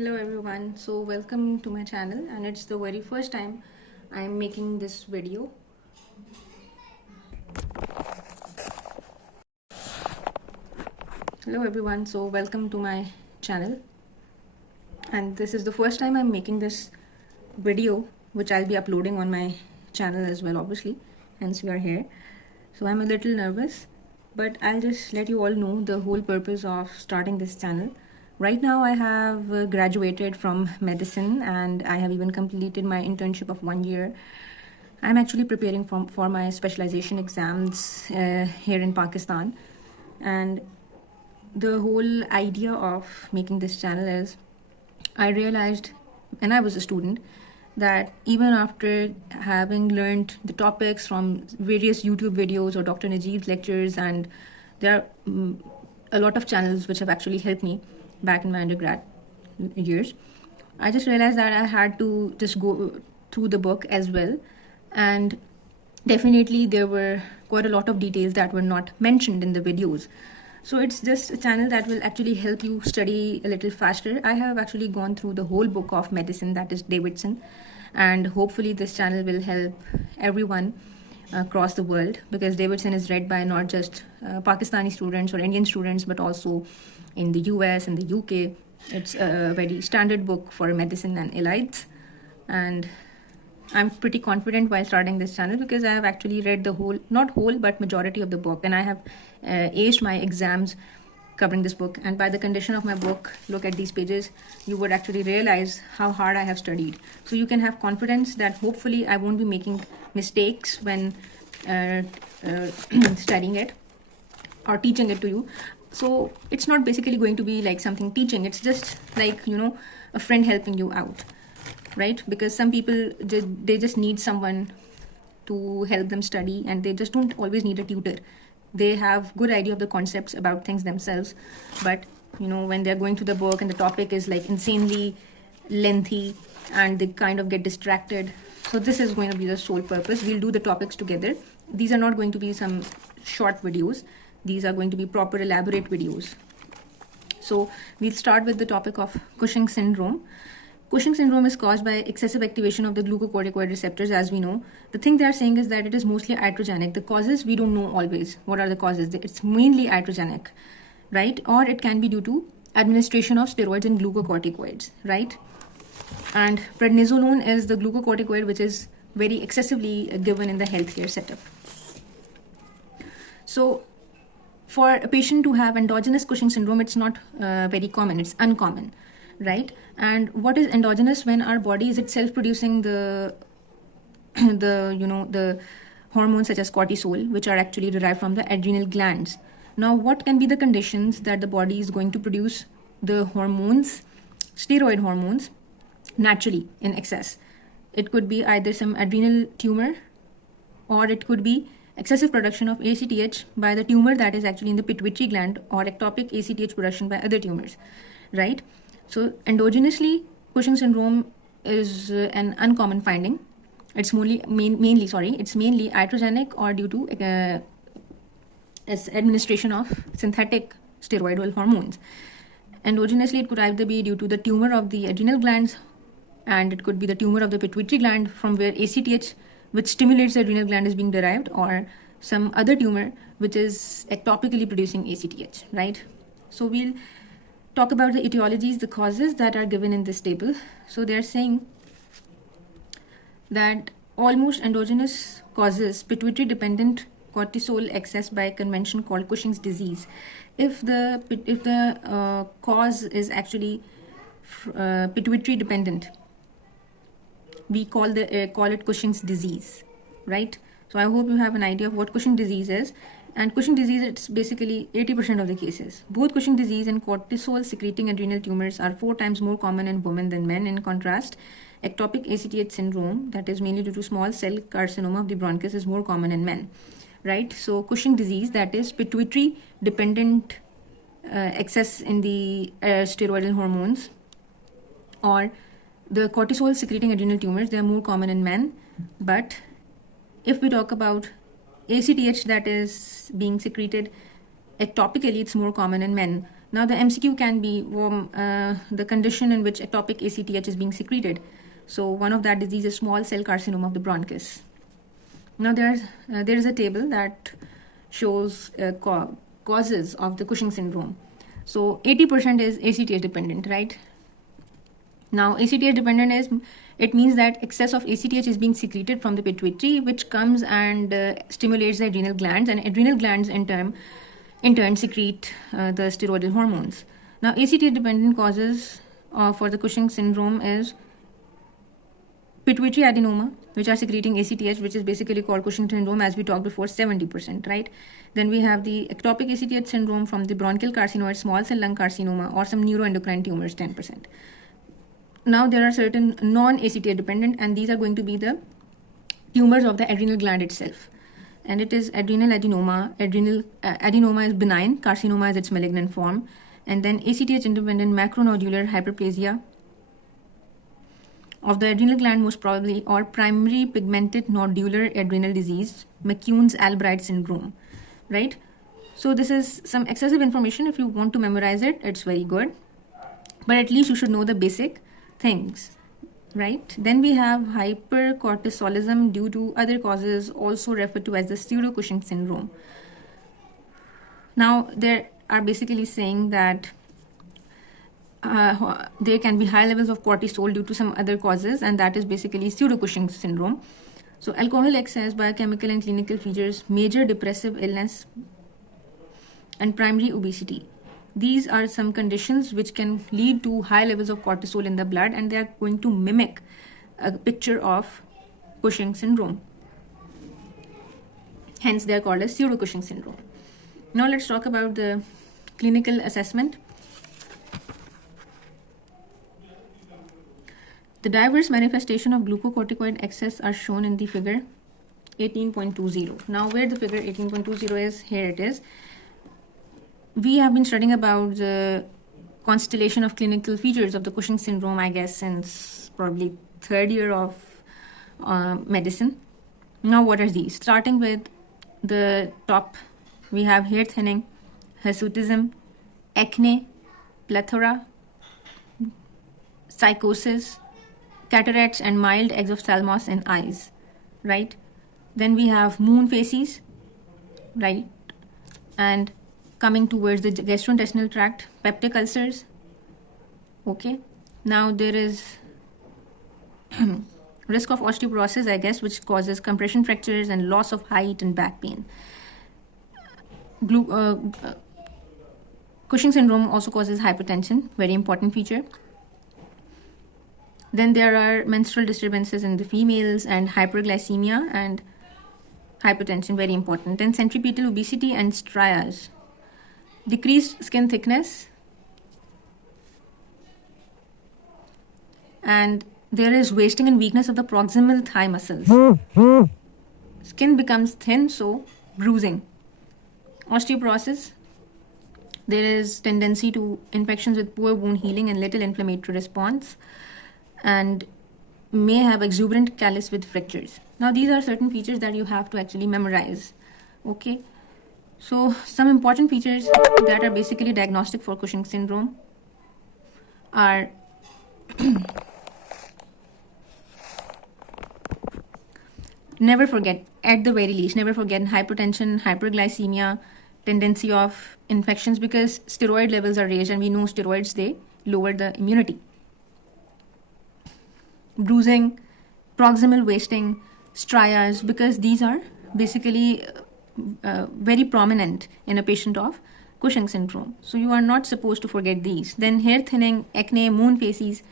Hello everyone, so welcome to my channel, and it's the very first time I'm making this video. Hello everyone, so welcome to my channel, and this is the first time I'm making this video, which I'll be uploading on my channel as well, obviously, hence we are here. So I'm a little nervous, but I'll just let you all know the whole purpose of starting this channel. Right now I have graduated from medicine, and I have even completed my internship of 1 year. I'm actually preparing for my specialization exams here in Pakistan, and the whole idea of making this channel is I realized when I was a student that even after having learned the topics from various YouTube videos or Dr. Najib's lectures, and there are a lot of channels which have actually helped me back in my undergrad years, I just realized that I had to just go through the book as well. And definitely there were quite a lot of details that were not mentioned in the videos. So it's just a channel that will actually help you study a little faster. I have actually gone through the whole book of medicine, that is Davidson, and hopefully this channel will help everyone across the world, because Davidson is read by not just Pakistani students or Indian students, but also in the US and the UK. It's a very standard book for medicine and allieds, and I'm pretty confident while starting this channel because I have actually read the whole, not whole, but majority of the book, and I have aced my exams covering this book. And by the condition of my book, look at these pages, you would actually realize how hard I have studied. So you can have confidence that hopefully I won't be making mistakes when studying it or teaching it to you. So it's not basically going to be like something teaching, it's just like, a friend helping you out, right? Because some people, they just need someone to help them study, and they just don't always need a tutor. They have good idea of the concepts about things themselves, but when they're going through the book and the topic is like insanely lengthy, and they kind of get distracted. So this is going to be the sole purpose. We'll do the topics together. These are not going to be some short videos. These are going to be proper elaborate videos. So we'll start with the topic of Cushing syndrome. Cushing syndrome is caused by excessive activation of the glucocorticoid receptors, as we know. The thing they are saying is that it is mostly iatrogenic. The causes, we don't know always. What are the causes? It's mainly iatrogenic, right? Or it can be due to administration of steroids and glucocorticoids, right? And prednisolone is the glucocorticoid which is very excessively given in the healthcare setup. So for a patient to have endogenous Cushing syndrome, it's not very common, it's uncommon, right? And what is endogenous? When our body is itself producing the hormones such as cortisol, which are actually derived from the adrenal glands. Now, what can be the conditions that the body is going to produce the hormones, steroid hormones, naturally in excess? It could be either some adrenal tumor, or it could be excessive production of ACTH by the tumor that is actually in the pituitary gland, or ectopic ACTH production by other tumors, right? So endogenously, Cushing syndrome is an uncommon finding. It's mainly iatrogenic or due to administration of synthetic steroidal hormones. Endogenously, it could either be due to the tumor of the adrenal glands, and it could be the tumor of the pituitary gland from where ACTH, which stimulates the adrenal gland, is being derived, or some other tumor which is ectopically producing ACTH, right? So we'll talk about the etiologies, the causes that are given in this table. So they're saying that almost endogenous causes pituitary dependent cortisol excess by convention called Cushing's disease. If the cause is actually pituitary dependent, we call it Cushing's disease, right? So I hope you have an idea of what Cushing disease is. And Cushing disease, it's basically 80% of the cases. Both Cushing disease and cortisol secreting adrenal tumors are 4 times more common in women than men. In contrast, ectopic ACTH syndrome, that is mainly due to small cell carcinoma of the bronchus, is more common in men, right? So Cushing disease, that is pituitary dependent excess in the steroidal hormones, or the cortisol secreting adrenal tumors, they are more common in men. But if we talk about ACTH that is being secreted ectopically, it's more common in men. Now the MCQ can be the condition in which ectopic ACTH is being secreted. So one of that disease is small cell carcinoma of the bronchus. Now there is a table that shows causes of the Cushing syndrome. So 80% is ACTH dependent, right? Now ACTH dependent it means that excess of ACTH is being secreted from the pituitary, which comes and stimulates the adrenal glands, and adrenal glands in turn secrete the steroidal hormones. Now ACTH dependent causes for the Cushing syndrome is pituitary adenoma, which are secreting ACTH, which is basically called Cushing syndrome, as we talked before, 70%, right? Then we have the ectopic ACTH syndrome from the bronchial carcinoma, small cell lung carcinoma, or some neuroendocrine tumors, 10%. Now there are certain non-ACTH dependent, and these are going to be the tumors of the adrenal gland itself. And it is adrenal adenoma. Adenoma is benign, carcinoma is its malignant form. And then ACTH independent macronodular hyperplasia of the adrenal gland, most probably, or primary pigmented nodular adrenal disease, McCune's-Albright syndrome, right? So this is some excessive information. If you want to memorize it, it's very good, but at least you should know the basic things, right? Then we have hypercortisolism due to other causes, also referred to as the pseudo-Cushing syndrome. Now they are basically saying that there can be high levels of cortisol due to some other causes, and that is basically pseudo-Cushing syndrome. So alcohol excess, biochemical and clinical features, major depressive illness, and primary obesity. These are some conditions which can lead to high levels of cortisol in the blood, and they are going to mimic a picture of Cushing syndrome. Hence they are called as pseudo-Cushing syndrome. Now let's talk about the clinical assessment. The diverse manifestation of glucocorticoid excess are shown in the figure 18.20. Now where the figure 18.20 is, here it is. We have been studying about the constellation of clinical features of the Cushing syndrome, I guess, since probably third year of medicine. Now what are these? Starting with the top, we have hair thinning, hirsutism, acne, plethora, psychosis, cataracts, and mild exophthalmos in eyes, right? Then we have moon facies, right? And coming towards the gastrointestinal tract, peptic ulcers. Okay, now there is risk of osteoporosis, I guess, which causes compression fractures and loss of height and back pain. Cushing syndrome also causes hypertension, very important feature. Then there are menstrual disturbances in the females and hyperglycemia and hypertension, very important. Then centripetal obesity and strias. Decreased skin thickness. And there is wasting and weakness of the proximal thigh muscles. Skin becomes thin, so bruising. Osteoporosis. There is tendency to infections with poor wound healing and little inflammatory response, and may have exuberant callus with fractures. Now these are certain features that you have to actually memorize. Okay, so some important features that are basically diagnostic for Cushing syndrome are never forget, at the very least, never forget hypertension, hyperglycemia, tendency of infections, because steroid levels are raised, and we know steroids, they lower the immunity. Bruising, proximal wasting, strias, because these are basically very prominent in a patient of Cushing syndrome. So you are not supposed to forget these. Then hair thinning, acne, moon facies.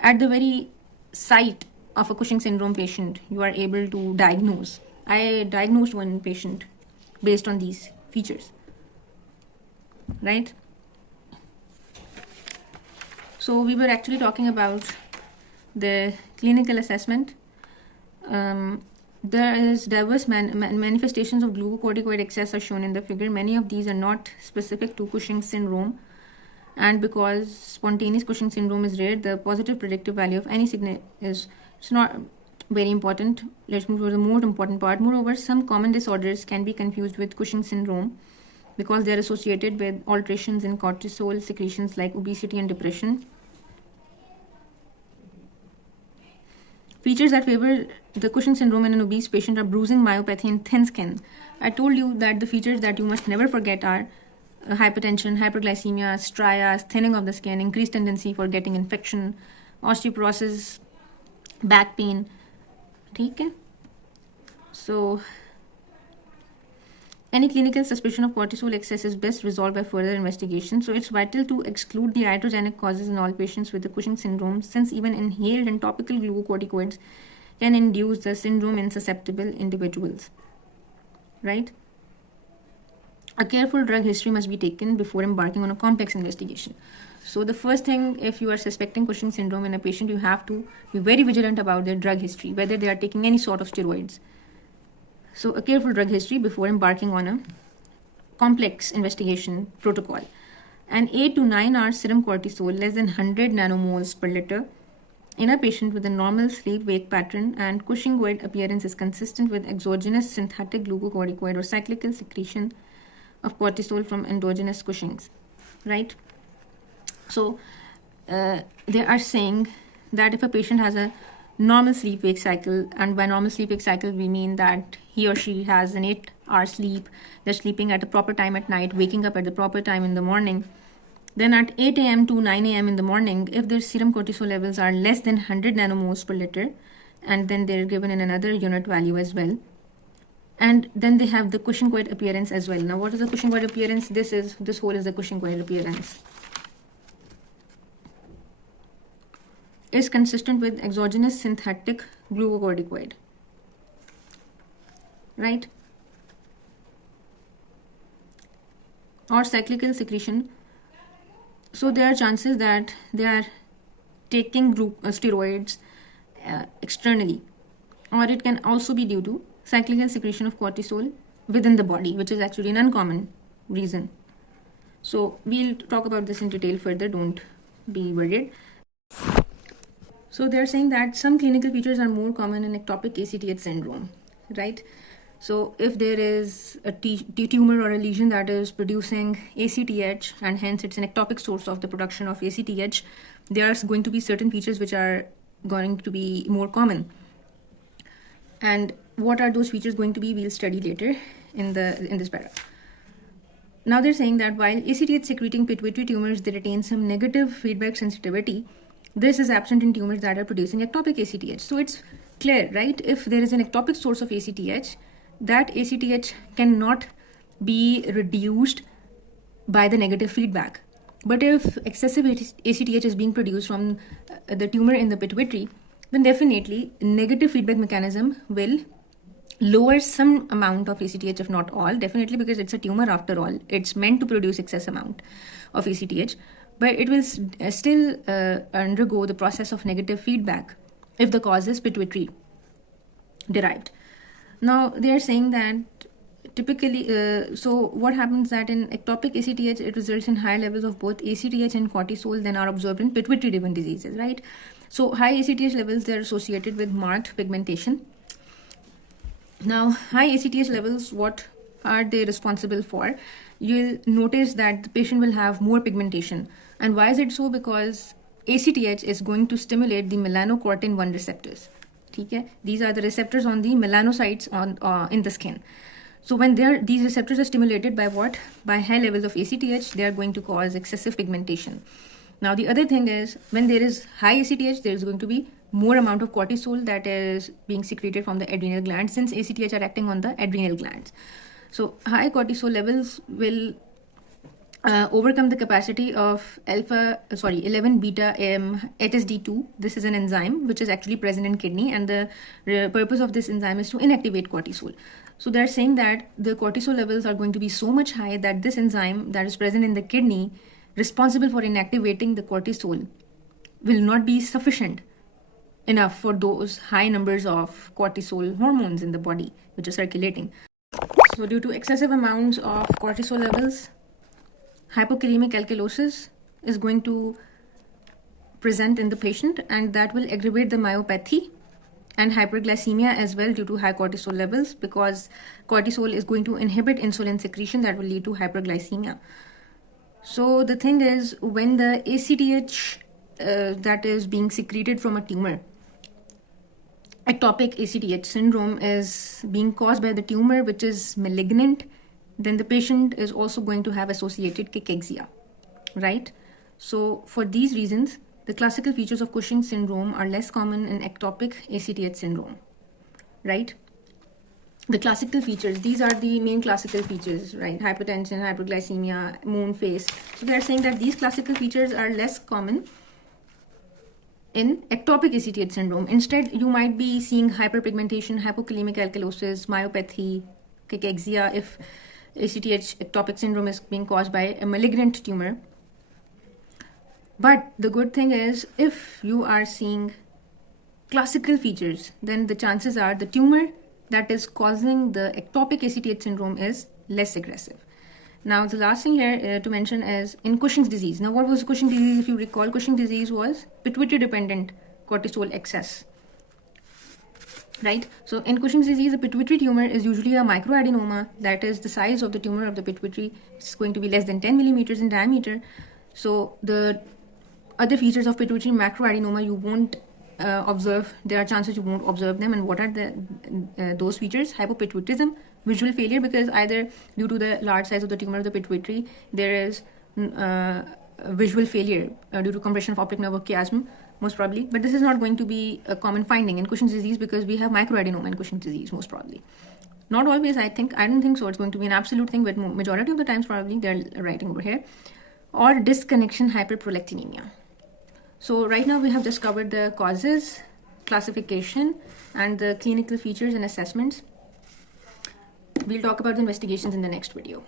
At the very site of a Cushing syndrome patient, you are able to diagnose. I diagnosed one patient based on these features, right? So we were actually talking about the clinical assessment. There is diverse manifestations of glucocorticoid excess are shown in the figure. Many of these are not specific to Cushing syndrome, and because spontaneous Cushing syndrome is rare, the positive predictive value of any signal is not very important. Let's move to the more important part. Moreover, some common disorders can be confused with Cushing syndrome, because they are associated with alterations in cortisol secretions like obesity and depression. Features that favor the Cushing syndrome in an obese patient are bruising, myopathy, and thin skin. I told you that the features that you must never forget are hypertension, hyperglycemia, strias, thinning of the skin, increased tendency for getting infection, osteoporosis, back pain. Okay? So, any clinical suspicion of cortisol excess is best resolved by further investigation. So, it's vital to exclude the iatrogenic causes in all patients with the Cushing syndrome, since even inhaled and topical glucocorticoids can induce the syndrome in susceptible individuals. Right? A careful drug history must be taken before embarking on a complex investigation. So the first thing, if you are suspecting Cushing syndrome in a patient, you have to be very vigilant about their drug history, whether they are taking any sort of steroids. So a careful drug history before embarking on a complex investigation protocol. An 8 to 9 hours serum cortisol less than 100 nanomoles per liter in a patient with a normal sleep-wake pattern and Cushingoid appearance is consistent with exogenous synthetic glucocorticoid or cyclical secretion of cortisol from endogenous Cushing's, right? So they are saying that if a patient has a normal sleep-wake cycle, and by normal sleep-wake cycle we mean that he or she has an 8-hour sleep, they're sleeping at a proper time at night, waking up at the proper time in the morning, then at 8 a.m. to 9 a.m. in the morning, if their serum cortisol levels are less than 100 nanomoles per liter, and then they're given in another unit value as well, and then they have the Cushingoid appearance as well. Now what is the Cushingoid appearance? This whole is the Cushingoid appearance. Is consistent with exogenous synthetic glucocorticoid, right? Or cyclical secretion. So there are chances that they are taking steroids externally, or it can also be due to cyclical secretion of cortisol within the body, which is actually an uncommon reason. So we'll talk about this in detail further, don't be worried. So they're saying that some clinical features are more common in ectopic ACTH syndrome, right? So if there is a tumor or a lesion that is producing ACTH and hence it's an ectopic source of the production of ACTH, there are going to be certain features which are going to be more common. And what are those features going to be? We'll study later in this paragraph. Now they're saying that while ACTH secreting pituitary tumors, they retain some negative feedback sensitivity, this is absent in tumors that are producing ectopic ACTH. So it's clear, right? If there is an ectopic source of ACTH, that ACTH cannot be reduced by the negative feedback. But if excessive ACTH is being produced from the tumor in the pituitary, then definitely negative feedback mechanism will lower some amount of ACTH, if not all, definitely, because it's a tumor after all. It's meant to produce excess amount of ACTH, but it will still undergo the process of negative feedback if the cause is pituitary derived. Now they are saying that typically, so what happens that in ectopic ACTH, it results in higher levels of both ACTH and cortisol than are observed in pituitary driven diseases, right? So high ACTH levels, they're associated with marked pigmentation. Now high ACTH levels, what are they responsible for? You'll notice that the patient will have more pigmentation. And why is it so? Because ACTH is going to stimulate the melanocortin 1 receptors. Okay? These are the receptors on the melanocytes in the skin. So when these receptors are stimulated by what? By high levels of ACTH, they are going to cause excessive pigmentation. Now the other thing is, when there is high ACTH, there is going to be more amount of cortisol that is being secreted from the adrenal glands, since ACTH are acting on the adrenal glands. So high cortisol levels will overcome the capacity of 11 beta HSD2. This is an enzyme which is actually present in kidney, and the purpose of this enzyme is to inactivate cortisol. So they're saying that the cortisol levels are going to be so much high that this enzyme that is present in the kidney, responsible for inactivating the cortisol, will not be sufficient enough for those high numbers of cortisol hormones in the body which are circulating. So due to excessive amounts of cortisol levels, hypokalemic alkalosis is going to present in the patient, and that will aggravate the myopathy and hyperglycemia as well due to high cortisol levels, because cortisol is going to inhibit insulin secretion that will lead to hyperglycemia. So the thing is, when the ACTH that is being secreted from a tumor, ectopic ACTH syndrome, is being caused by the tumor which is malignant, then the patient is also going to have associated cachexia, right? So for these reasons, the classical features of Cushing syndrome are less common in ectopic ACTH syndrome, right? The classical features, these are the main classical features, right? Hypertension, hyperglycemia, moon face. So they are saying that these classical features are less common in ectopic ACTH syndrome. Instead, you might be seeing hyperpigmentation, hypokalemic alkalosis, myopathy, cachexia if ACTH ectopic syndrome is being caused by a malignant tumor. But the good thing is, if you are seeing classical features, then the chances are the tumor that is causing the ectopic ACTH syndrome is less aggressive. Now, the last thing here to mention is in Cushing's disease. Now, what was Cushing disease? If you recall, Cushing disease was pituitary-dependent cortisol excess, right? So, in Cushing's disease, a pituitary tumor is usually a microadenoma. That is, the size of the tumor of the pituitary is going to be less than 10 millimeters in diameter. So, the other features of pituitary macroadenoma you won't observe. There are chances you won't observe them. And what are those features? Hypopituitarism, visual failure, because either due to the large size of the tumor of the pituitary, there is visual failure due to compression of optic nerve or chiasm, most probably. But this is not going to be a common finding in Cushing's disease because we have microadenoma in Cushing's disease, most probably. Not always, I don't think so. It's going to be an absolute thing, but majority of the times probably they're writing over here. Or disconnection hyperprolactinemia. So right now we have discovered the causes, classification, and the clinical features and assessments. We'll talk about the investigations in the next video.